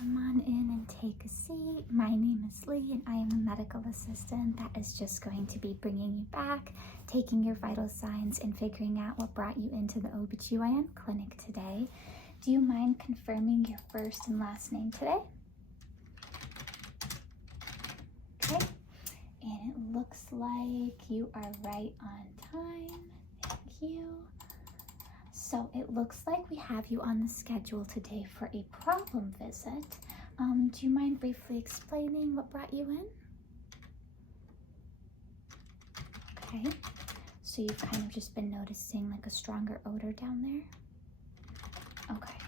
Come on in and take a seat. My name is Lee and I am a medical assistant that is just going to be bringing you back, taking your vital signs and figuring out what brought you into the OBGYN clinic today. Do you mind confirming your first and last name today? Okay, and it looks like you are right on time. Thank you. So it looks like we have you on the schedule today for a problem visit. Do you mind briefly explaining what brought you in? Okay, so you've kind of just been noticing like a stronger odor down there? Okay.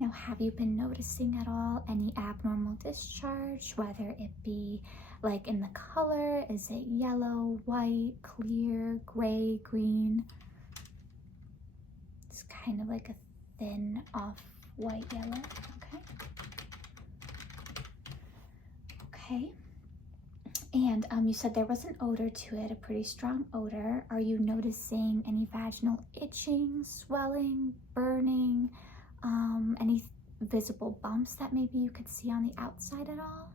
Now, have you been noticing at all any abnormal discharge, whether it be like in the color? Is it yellow, white, clear, gray, green? It's kind of like a thin off-white yellow. Okay. Okay. And you said there was an odor to it, a pretty strong odor. Are you noticing any vaginal itching, swelling, burning, any visible bumps that maybe you could see on the outside at all?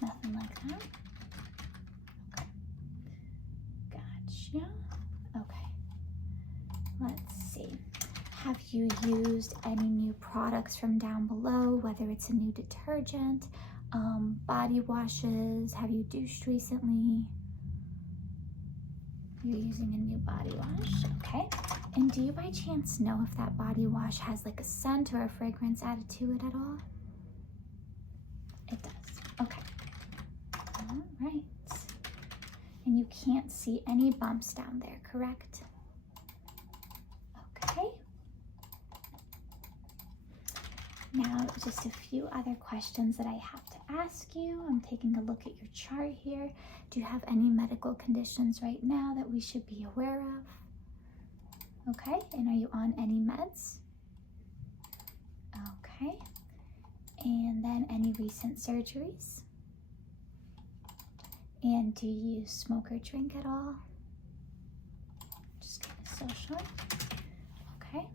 Nothing like that? Okay. Gotcha. Okay. Let's see. Have you used any new products from down below, whether it's a new detergent, body washes? Have you douched recently? You're using a new body wash, okay. And do you by chance know if that body wash has like a scent or a fragrance added to it at all? It does, okay. All right. And you can't see any bumps down there, correct? Okay. Now, just a few other questions that I have to ask you. I'm taking a look at your chart here. Do you have any medical conditions right now that we should be aware of? Okay, and are you on any meds? Okay, and then any recent surgeries? And do you smoke or drink at all? Just kind of social. Okay,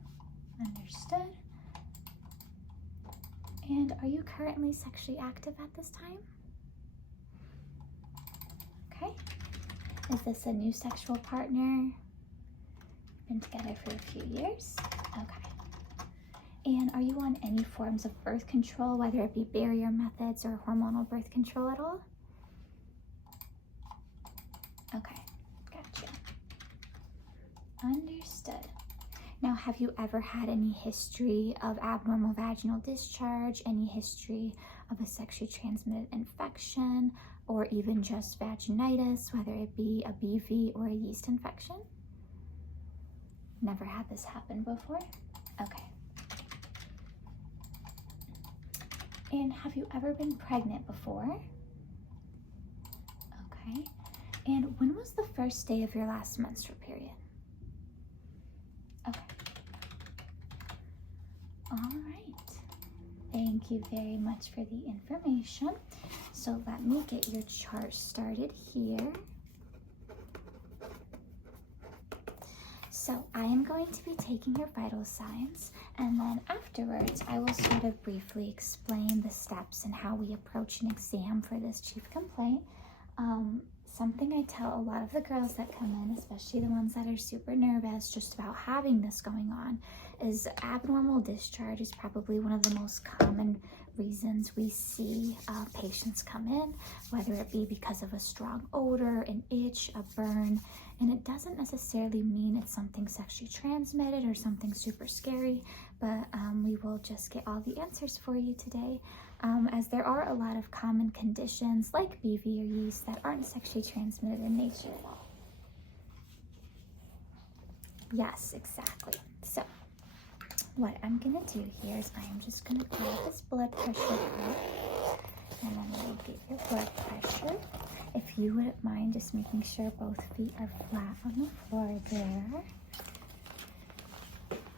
understood. And are you currently sexually active at this time? Okay. Is this a new sexual partner? Been together for a few years? Okay. And are you on any forms of birth control, whether it be barrier methods or hormonal birth control at all? Okay, gotcha. Understood. Now, have you ever had any history of abnormal vaginal discharge, any history of a sexually transmitted infection, or even just vaginitis, whether it be a BV or a yeast infection? Never had this happen before? Okay. And have you ever been pregnant before? Okay. And when was the first day of your last menstrual period? Okay. All right. Thank you very much for the information. So let me get your chart started here. So I am going to be taking your vital signs, and then afterwards I will sort of briefly explain the steps and how we approach an exam for this chief complaint. Something I tell a lot of the girls that come in, especially the ones that are super nervous just about having this going on, is abnormal discharge is probably one of the most common reasons we see patients come in, whether it be because of a strong odor, an itch, a burn, and it doesn't necessarily mean it's something sexually transmitted or something super scary, but we will just get all the answers for you today. As there are a lot of common conditions like BV or yeast that aren't sexually transmitted in nature at all. Yes, exactly. So what I'm gonna do here is I am just gonna grab this blood pressure cuff, and then we'll get your blood pressure. If you wouldn't mind just making sure both feet are flat on the floor there.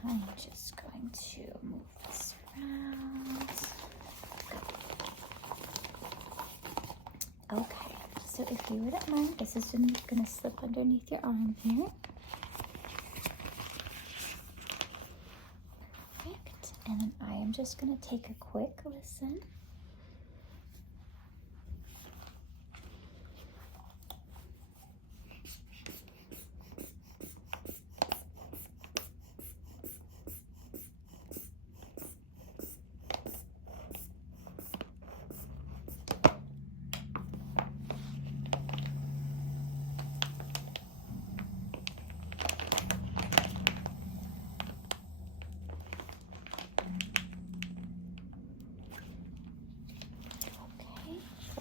I'm just going to move this around. Okay, so if you wouldn't mind, this is gonna slip underneath your arm here. Perfect. And then I am just going to take a quick listen.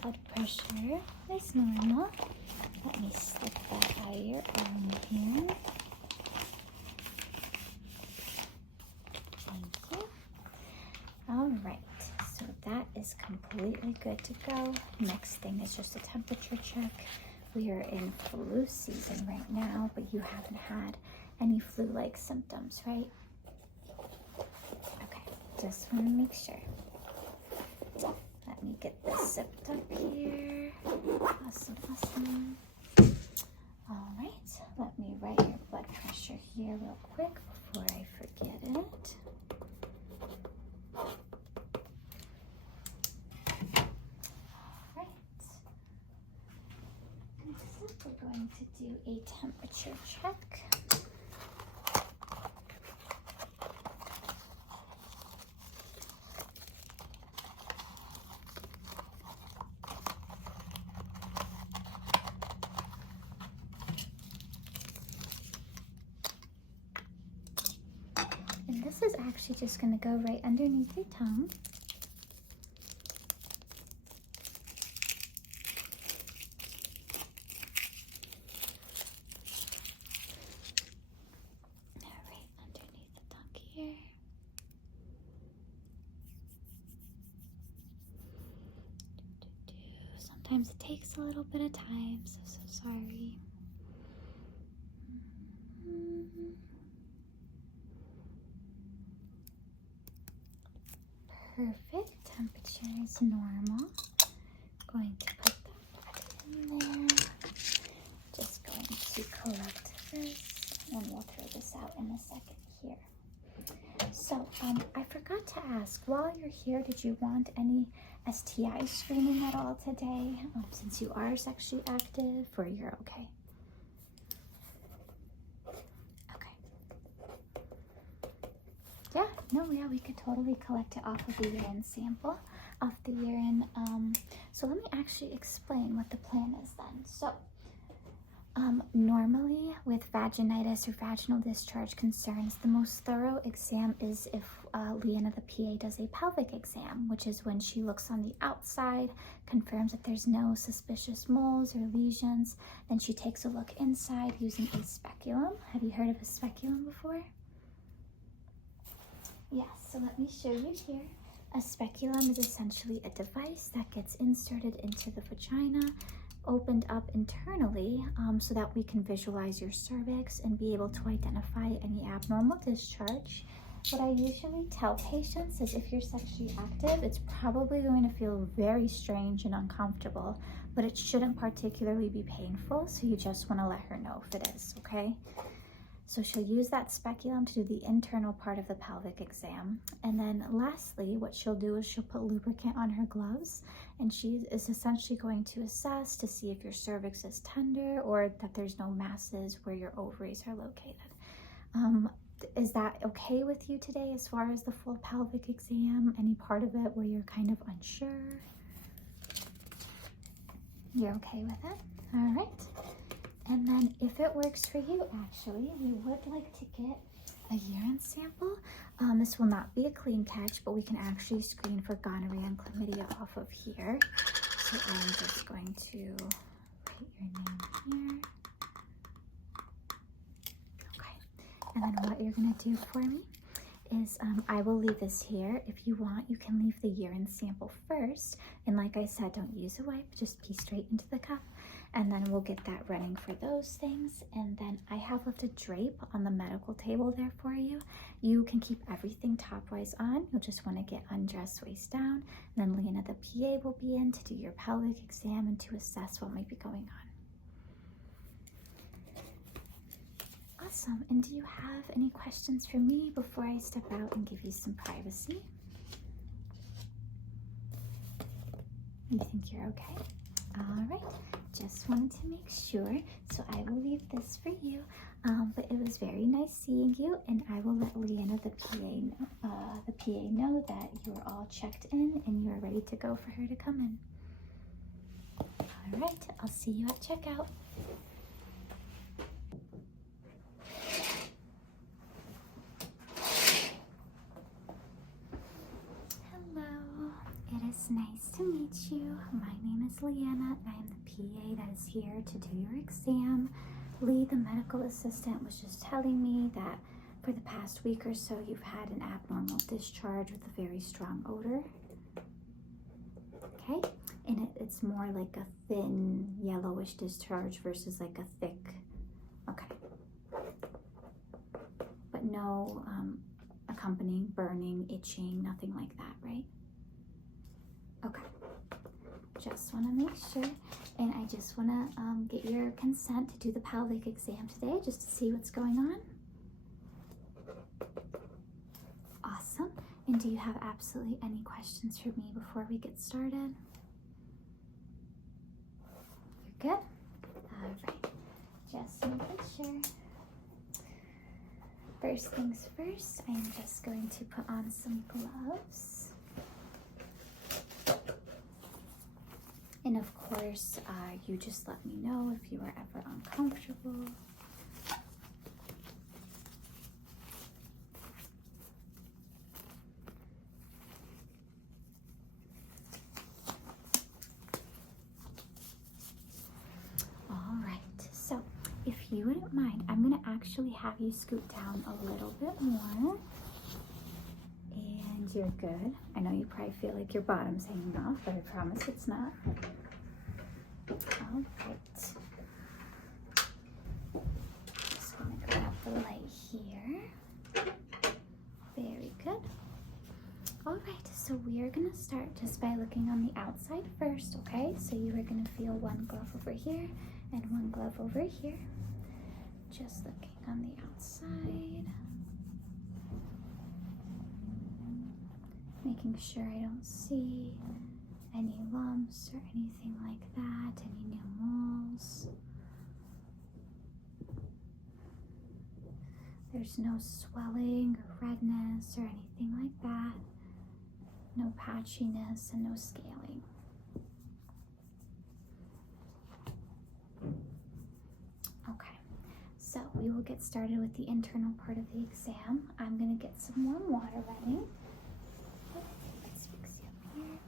Blood pressure is normal. Let me slip that out of your arm here. Thank you. All right, so that is completely good to go. Next thing is just a temperature check. We are in flu season right now, but you haven't had any flu-like symptoms, right? Okay, just want to make sure. Let me get this zipped up here. Awesome, awesome. All right, let me write your blood pressure here real quick before I forget it. All right. Next up, we're going to do a temperature check. And this is actually just going to go right underneath your tongue. Right underneath the tongue here. Sometimes it takes a little bit of time, so sorry. Perfect. Temperature is normal. Going to put that in there. Just going to collect this, and we'll throw this out in a second here. So, I forgot to ask, while you're here, did you want any STI screening at all today? Since you are sexually active, or you're okay? Yeah, we could totally collect it off of the urine sample, off the urine. So let me actually explain what the plan is then. So, normally with vaginitis or vaginal discharge concerns, the most thorough exam is if Leanna, the PA, does a pelvic exam, which is when she looks on the outside, confirms that there's no suspicious moles or lesions, then she takes a look inside using a speculum. Have you heard of a speculum before? Yes, so let me show you here. A speculum is essentially a device that gets inserted into the vagina, opened up internally, so that we can visualize your cervix and be able to identify any abnormal discharge. What I usually tell patients is if you're sexually active, it's probably going to feel very strange and uncomfortable, but it shouldn't particularly be painful, so you just want to let her know if it is, okay? So she'll use that speculum to do the internal part of the pelvic exam. And then lastly, what she'll do is she'll put lubricant on her gloves, and she is essentially going to assess to see if your cervix is tender or that there's no masses where your ovaries are located. Is that okay with you today as far as the full pelvic exam? Any part of it where you're kind of unsure? You're okay with it? All right. And then if it works for you, actually, we would like to get a urine sample. This will not be a clean catch, but we can actually screen for gonorrhea and chlamydia off of here. So I'm just going to write your name here. Okay. And then what you're going to do for me is I will leave this here. If you want, you can leave the urine sample first. And like I said, don't use a wipe, just pee straight into the cup. And then we'll get that running for those things. And then I have left a drape on the medical table there for you. You can keep everything top-wise on. You'll just want to get undressed waist down. And then Leanna, the PA, will be in to do your pelvic exam and to assess what might be going on. Awesome. And do you have any questions for me before I step out and give you some privacy? You think you're okay? All right. Just wanted to make sure. So I will leave this for you. But it was very nice seeing you, and I will let Leanna, the PA, know that you're all checked in and you're ready to go for her to come in. All right. I'll see you at checkout. It is nice to meet you. My name is Leanna, and I am the PA that is here to do your exam. Lee, the medical assistant, was just telling me that for the past week or so, you've had an abnormal discharge with a very strong odor. Okay, and it's more like a thin yellowish discharge versus like a thick. Okay, but no accompanying burning, itching, nothing like that, right? Okay, just want to make sure, and I just want to get your consent to do the pelvic exam today, just to see what's going on. Awesome. And do you have absolutely any questions for me before we get started? You're good? All right, just making sure. First things first, I am just going to put on some gloves. And of course, you just let me know if you are ever uncomfortable. All right, so if you wouldn't mind, I'm gonna actually have you scoot down a little bit more. And you're good. I know you probably feel like your bottom's hanging off, but I promise it's not. All right. Just gonna grab the light here. Very good. All right, so we are gonna start just by looking on the outside first, okay? So you are gonna feel one glove over here and one glove over here. Just looking on the outside. Making sure I don't see any lumps or anything like that, any new moles. There's no swelling or redness or anything like that. No patchiness and no scaling. Okay, so we will get started with the internal part of the exam. I'm going to get some warm water running. Let's fix you up here.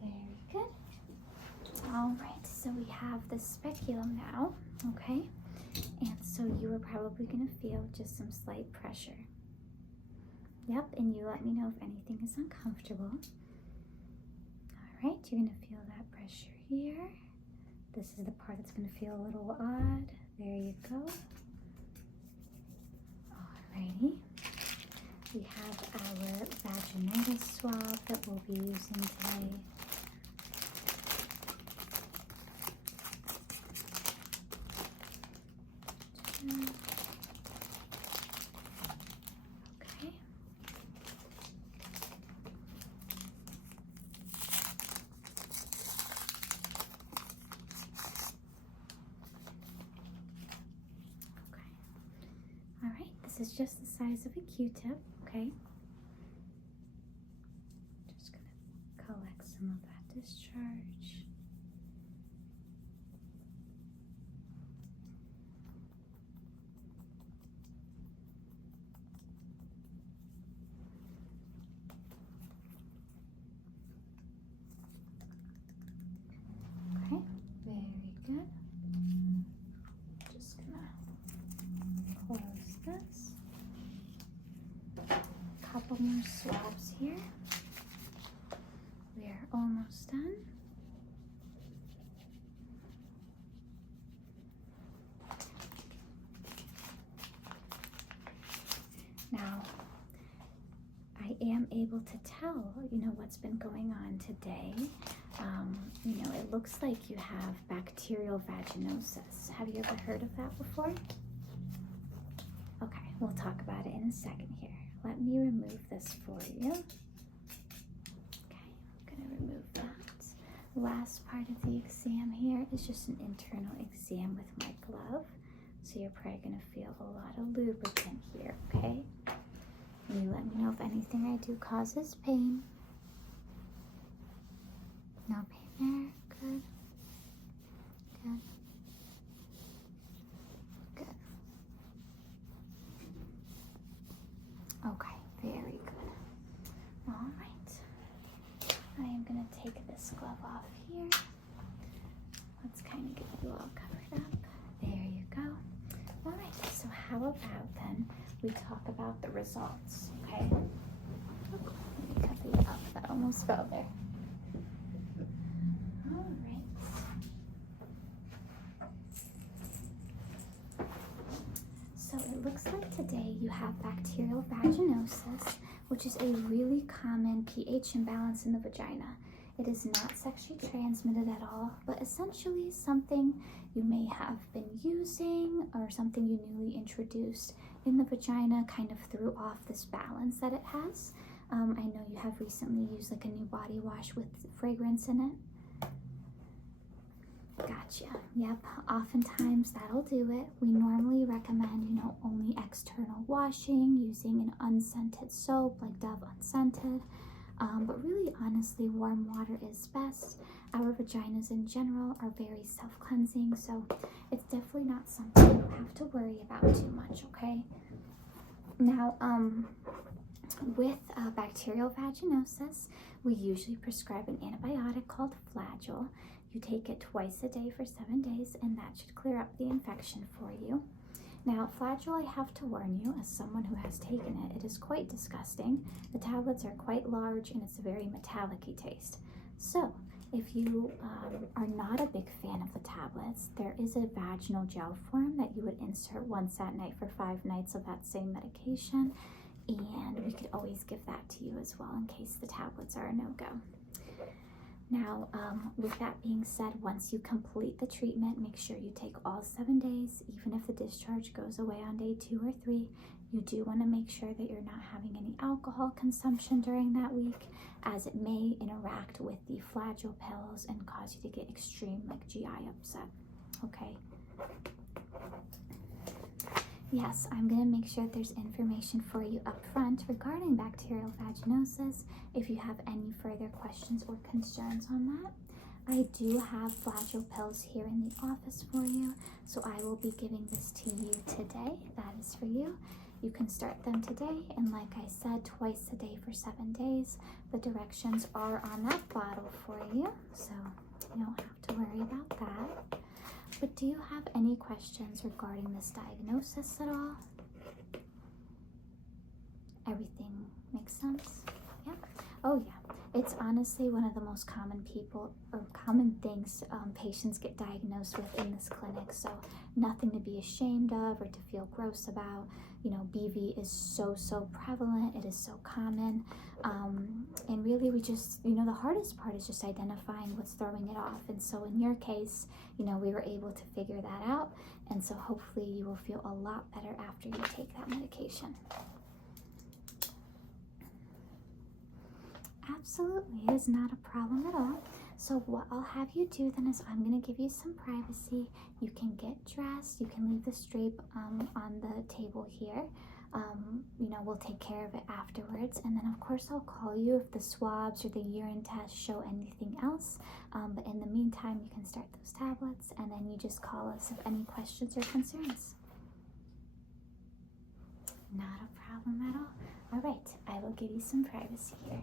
Very good. All right, so we have the speculum now, okay? And so you are probably going to feel just some slight pressure. Yep, and you let me know if anything is uncomfortable. All right, you're going to feel that pressure here. This is the part that's going to feel a little odd. There you go. Alrighty. We have our vaginosis swab that we'll be using today. Okay. All right, this is just the size of a Q-tip, okay? Just gonna collect some of that discharge. Okay, very good. Just gonna close this. Couple more swabs here. We are almost done. Now, I am able to tell, what's been going on today. It looks like you have bacterial vaginosis. Have you ever heard of that before? Okay, we'll talk about it in a second here. Let me remove this for you. Okay, I'm gonna remove that. Last part of the exam here is just an internal exam with my glove. So you're probably gonna feel a lot of lubricant here, okay? You let me know if anything I do causes pain. No pain there, good. Good. Good. Okay, very good. All right. I am gonna take this glove off here. Let's kind of get you all covered up. There you go. All right, so how about then we talk about the results, okay? Let me cover you up. That almost fell there. All right. So it looks like today you have bacterial vaginosis, which is a really common pH imbalance in the vagina. It is not sexually transmitted at all, but essentially something you may have been using or something you newly introduced in the vagina kind of threw off this balance that it has. I know you have recently used like a new body wash with fragrance in it. Gotcha. Yep, oftentimes that'll do it. We normally recommend, only external washing using an unscented soap like Dove Unscented. But really, honestly, warm water is best. Our vaginas in general are very self-cleansing, so it's definitely not something you have to worry about too much, okay? Now, with bacterial vaginosis, we usually prescribe an antibiotic called Flagyl. You take it twice a day for 7 days, and that should clear up the infection for you. Now, Flagyl, I have to warn you, as someone who has taken it, it is quite disgusting. The tablets are quite large, and it's a very metallic-y taste. So, if you are not a big fan of the tablets, there is a vaginal gel form that you would insert once at night for 5 nights of that same medication, and we could always give that to you as well in case the tablets are a no-go. Now, with that being said, once you complete the treatment, make sure you take all 7 days. Even if the discharge goes away on day 2 or 3, you do want to make sure that you're not having any alcohol consumption during that week, as it may interact with the Flagyl pills and cause you to get extreme GI upset, okay? Yes, I'm going to make sure there's information for you up front regarding bacterial vaginosis if you have any further questions or concerns on that. I do have Flagyl pills here in the office for you, so I will be giving this to you today. That is for you. You can start them today, and like I said, twice a day for 7 days. The directions are on that bottle for you, so you don't have to worry about that. But do you have any questions regarding this diagnosis at all? Everything makes sense? Yeah? Oh yeah. It's honestly one of the most common things patients get diagnosed with in this clinic, so nothing to be ashamed of or to feel gross about. BV is so prevalent, it is so common, and really we just, the hardest part is just identifying what's throwing it off. And so in your case, we were able to figure that out, and so hopefully you will feel a lot better after you take that medication. Absolutely, it is not a problem at all. So what I'll have you do then is I'm going to give you some privacy. You can get dressed, you can leave the drape on the table here. We'll take care of it afterwards, and then of course I'll call you if the swabs or the urine tests show anything else. But in the meantime, you can start those tablets, and then you just call us if any questions or concerns. Not a problem at all. All right, I will give you some privacy here.